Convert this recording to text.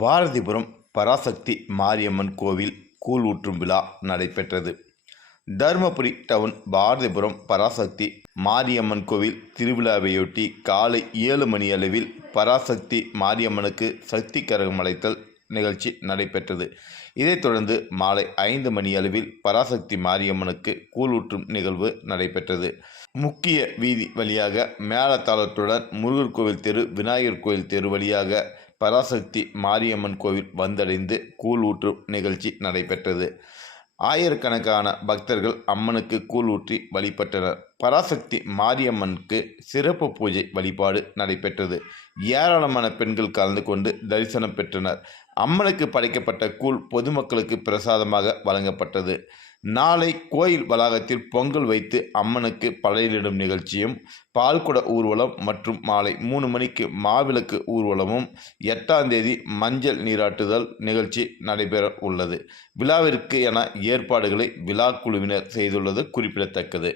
பாரதிபுரம் பராசக்தி மாரியம்மன் கோவில் கூழ் ஊற்றும் விழா நடைபெற்றது. தருமபுரி டவுன் பாரதிபுரம் பராசக்தி மாரியம்மன் கோவில் திருவிழாவையொட்டி காலை 7 மணி அளவில் பராசக்தி மாரியம்மனுக்கு சக்தி கரகம் அழைத்தல் நிகழ்ச்சி நடைபெற்றது. இதைத் தொடர்ந்து மாலை 5 மணி அளவில் பராசக்தி மாரியம்மனுக்கு கூழ் ஊற்றும் நிகழ்வு நடைபெற்றது. முக்கிய வீதி வழியாக மேளதாளத்துடன் முருகர் கோவில் தெரு, விநாயகர் கோவில் தெரு வழியாக பராசக்தி மாரியம்மன் கோவில் வந்தடைந்து கூழ் ஊற்றும் நிகழ்ச்சி நடைபெற்றது. ஆயிரக்கணக்கான பக்தர்கள் அம்மனுக்கு கூழ் ஊற்றி வழிபட்டனர். பராசக்தி மாரியம்மனுக்கு சிறப்பு பூஜை வழிபாடு நடைபெற்றது. ஏராளமான பெண்கள் கலந்து கொண்டு தரிசனம் பெற்றனர். அம்மனுக்கு படைக்கப்பட்ட கூழ் பொதுமக்களுக்கு பிரசாதமாக வழங்கப்பட்டது. நாளை கோயில் வளாகத்தில் பொங்கல் வைத்து அம்மனுக்கு படையலிடும் நிகழ்ச்சியும், பால்குட ஊர்வலம் மற்றும் மாலை 3 மணிக்கு மாவிளக்கு ஊர்வலமும், 8ஆம் தேதி மஞ்சள் நீராட்டுதல் நிகழ்ச்சி நடைபெற உள்ளது. விழாவிற்கு என ஏற்பாடுகளை விழா குழுவினர் செய்துள்ளது குறிப்பிடத்தக்கது.